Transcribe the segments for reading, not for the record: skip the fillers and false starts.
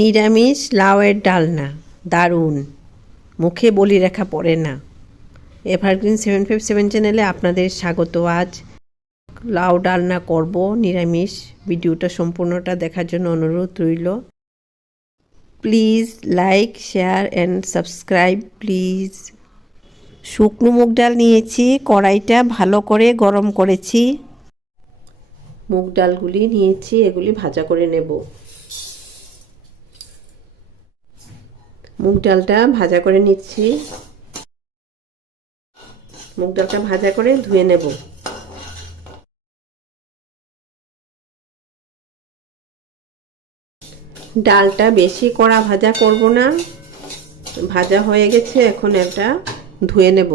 নিরামিষ লাউয়ের ডালনা দারুণ, মুখে বলি রেখা পড়ে না। এভারগ্রিন 757 চ্যানেলে আপনাদের স্বাগত। আজ লাউ ডালনা করব নিরামিষ। ভিডিওটা সম্পূর্ণটা দেখার জন্য অনুরোধ রইল। Please like, share and subscribe please. শুকনো মুগ ডাল নিয়েছি, কড়াইটা ভালো করে গরম করেছি। মুগ ডালগুলি নিয়েছি, এগুলি ভাজা করে নেব। মুগ ডালটা ভাজা করে নিচ্ছি। মুগ ডালটা ভাজা করে ধুয়ে নেব। ডালটা বেশি কড়া ভাজা করব না, ভাজা হয়ে গেছে। এখন এটা ধুয়ে নেব।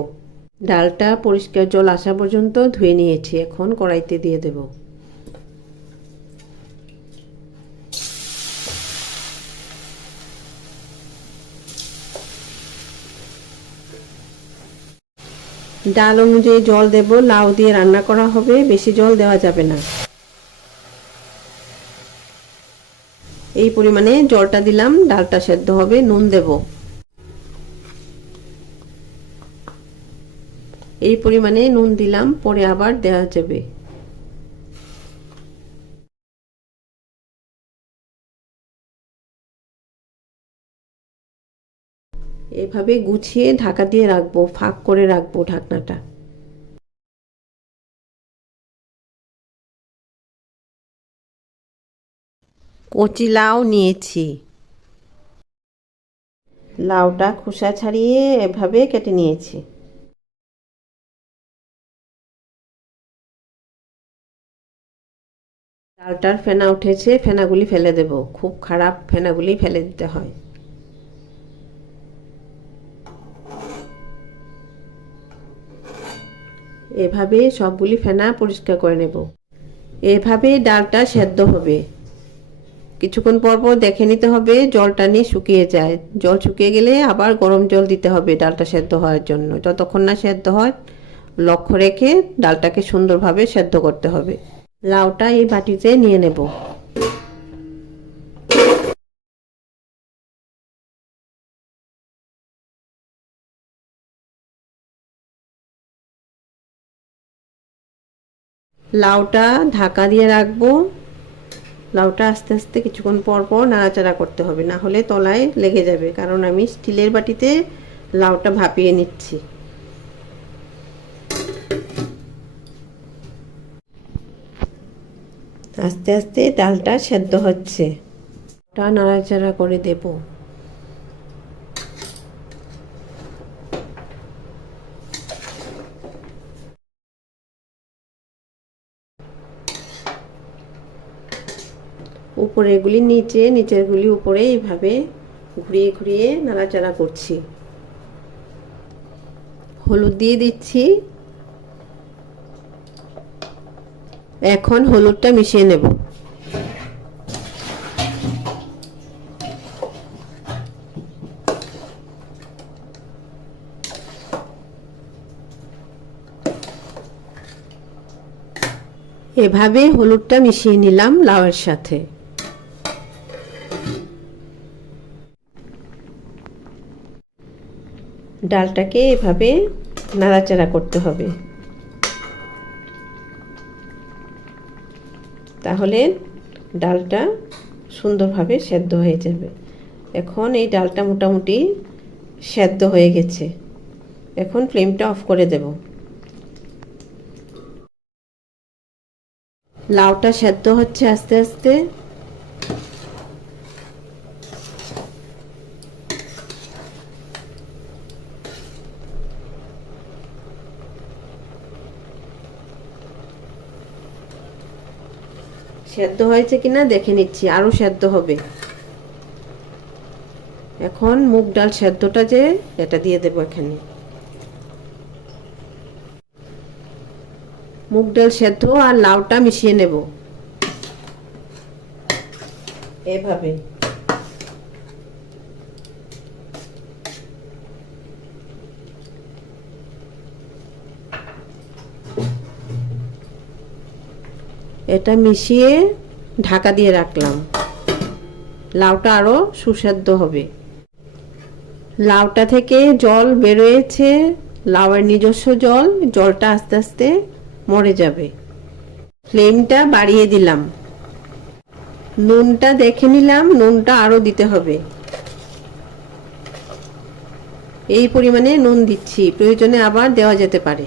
ডালটা পরিষ্কার জল আসা পর্যন্ত ধুয়ে নিয়েছি, এখন কড়াইতে দিয়ে দেব। ডাল অনুযায়ী জল দেব। লাউ দিয়ে রান্না করা হবে, বেশি জল দেওয়া যাবে না। এই পরিমাণে জলটা দিলাম, ডালটা সেদ্ধ হবে। নুন দেব। এই পরিমাণে নুন দিলাম, পরে আবার দেওয়া যাবে। এভাবে গুছিয়ে ঢাকা দিয়ে রাখবো, ফাঁক করে রাখবো ঢাকনাটা। কচি লাউ নিয়েছি। লাউটা খোসা ছাড়িয়ে এভাবে কেটে নিয়েছি। ডালটার ফেনা উঠেছে, ফেনাগুলি ফেলে দেব। খুব খারাপ ফেনাগুলি ফেলে দিতে হয়। এভাবে সবগুলি ফেনা পরিষ্কার করে নেব। এভাবে ডালটা সেদ্ধ হবে। কিছুক্ষণ পর পর দেখে নিতে হবে জলটা নিয়ে শুকিয়ে যায়। জল শুকিয়ে গেলে আবার গরম জল দিতে হবে ডালটা সেদ্ধ হওয়ার জন্য। যতক্ষণ না সেদ্ধ হয় লক্ষ্য রেখে ডালটাকে সুন্দরভাবে সেদ্ধ করতে হবে। লাউটা এই বাটিতে নিয়ে নেব। লাউটা ঢাকা দিয়ে রাখবো। লাউটা আস্তে আস্তে কিছুক্ষণ পর পর নাড়াচাড়া করতে হবে, না হলে তলায় লেগে যাবে। কারণ আমি স্টিলের বাটিতে লাউটা ভাপিয়ে নিচ্ছি। আস্তে আস্তে ডালটা সেদ্ধ হচ্ছে। ওটা নাড়াচাড়া করে দেব। উপরেরগুলি নিচে, নিচেরগুলি উপরে, এইভাবে ঘুরিয়ে ঘুরিয়ে নাড়াচাড়া করছি। হলুদ দিয়ে দিচ্ছি। এখন হলুদটা মিশিয়ে নেব। এভাবে হলুদটা মিশিয়ে নিলাম লাউয়ের সাথে। ডালটাকে এভাবে নাড়াচাড়া করতে হবে, তাহলে ডালটা সুন্দরভাবে সেদ্ধ হয়ে যাবে। এখন এই ডালটা মোটামুটি সেদ্ধ হয়ে গেছে। এখন ফ্লেমটা অফ করে দেব। লাউটা সেদ্ধ হচ্ছে আস্তে আস্তে। সেদ্ধ হয়েছে কিনা দেখে নিচ্ছি, আরো সেদ্ধ হবে। এখন মুগ ডাল সেদ্ধটা যে এটা দিয়ে দেব এখানে। মুগ ডাল সেদ্ধ আর লাউটা মিশিয়ে নেব এভাবে। এটা মিশিয়ে ঢাকা দিয়ে রাখলাম। লাউটা আরও সুস্বাদু হবে। লাউটা থেকে জল বেরোয়েছে, লাউয়ের নিজস্ব জল, জলটা আস্তে আস্তে মরে যাবে। ফ্লেমটা বাড়িয়ে দিলাম। নুনটা দেখে নিলাম, নুনটা আরও দিতে হবে। এই পরিমাণে নুন দিচ্ছি, প্রয়োজনে আবার দেওয়া যেতে পারে।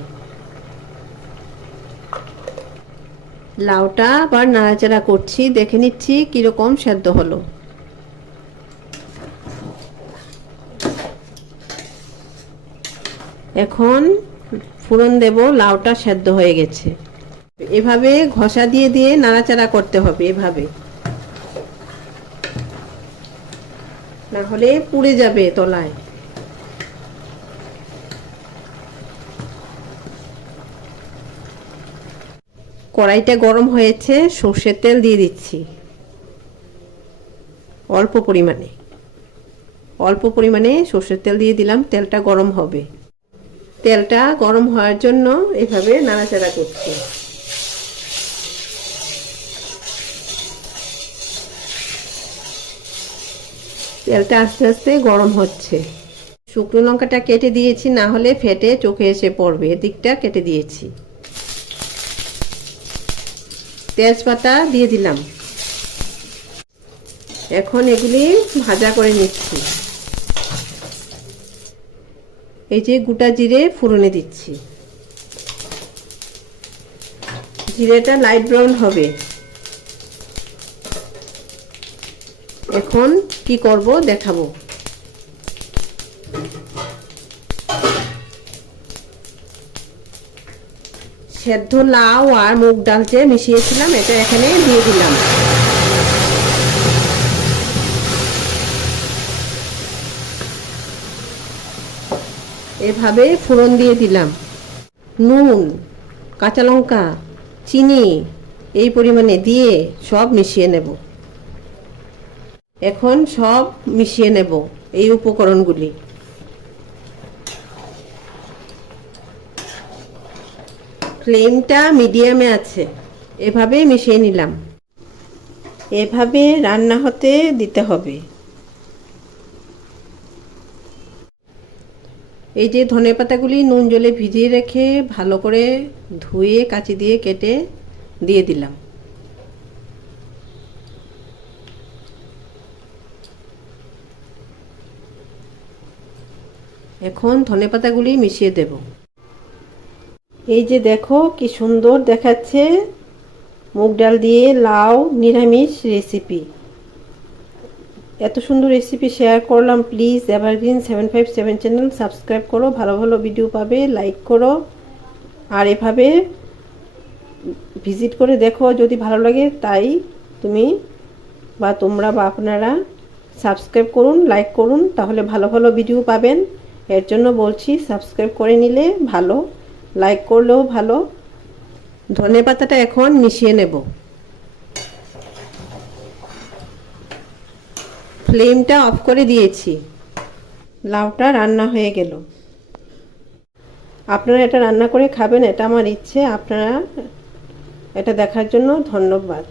লাউটা আবার নাড়াচাড়া করছি, দেখে নিচ্ছি কিরকম সেদ্ধ হলো। এখন ফোড়ন দেব, লাউটা সেদ্ধ হয়ে গেছে। এভাবে ঘষা দিয়ে দিয়ে নাড়াচাড়া করতে হবে, এভাবে, না হলে পুড়ে যাবে তলায়। কড়াইটা গরম হয়েছে, সর্ষের তেল দিয়ে দিচ্ছি অল্প পরিমাণে। অল্প পরিমাণে সর্ষের তেল দিয়ে দিলাম, তেলটা গরম হবে। তেলটা গরম হওয়ার জন্য এভাবে নাড়াচাড়া করছি। তেলটা আস্তে আস্তে গরম হচ্ছে। শুকনো লঙ্কাটা কেটে দিয়েছি, না হলে ফেটে চোখে এসে পড়বে, এদিকটা কেটে দিয়েছি। তেজপাতা দিয়ে দিলাম। এখন এগুলি ভাজা করে নিচ্ছি। এই যে গোটা জিরে ফোড়নে দিচ্ছি। জিরেটা লাইট ব্রাউন হবে। এখন কি করব দেখাবো। সেদ্ধ লাউ আর মুগ ডাল যে মিশিয়েছিলাম, এটা এখানে দিয়ে দিলাম। এভাবে ফোড়ন দিয়ে দিলাম। নুন, কাঁচা লঙ্কা, চিনি এই পরিমাণে দিয়ে সব মিশিয়ে নেব। এখন সব মিশিয়ে নেব এই উপকরণগুলি। ফ্লেমটা মিডিয়ামে আছে, এভাবে মিশিয়ে নিলাম। এভাবে রান্না হতে দিতে হবে। এই যে ধনেপাতাগুলি নুন জলে ভিজিয়ে রেখে ভালো করে ধুয়ে কাঁচি দিয়ে কেটে দিয়ে দিলাম। এখন ধনেপাতাগুলি মিশিয়ে দেব। এই যে দেখো কি সুন্দর দেখাচ্ছে, মুগ ডাল দিয়ে লাউ নিরামিষ রেসিপি। এত সুন্দর রেসিপি শেয়ার করলাম। প্লিজ এভারগ্রিন 757 চ্যানেল সাবস্ক্রাইব করো, ভালো ভালো ভিডিও পাবে, লাইক করো। আর এভাবে ভিজিট করে দেখো, যদি ভালো লাগে তাই তুমি বা তোমরা বা আপনারা সাবস্ক্রাইব করুন, লাইক করুন, তাহলে ভালো ভালো ভিডিও পাবেন। এর জন্য বলছি সাবস্ক্রাইব করে নিলে ভালো, লাইক করলেও ভালো। ধনেপাতাটা এখন মিশিয়ে নেব। ফ্লেমটা অফ করে দিয়েছি। লাউটা রান্না হয়ে গেল। আপনারা এটা রান্না করে খাবেন, এটা আমার ইচ্ছে। আপনারা এটা দেখার জন্য ধন্যবাদ।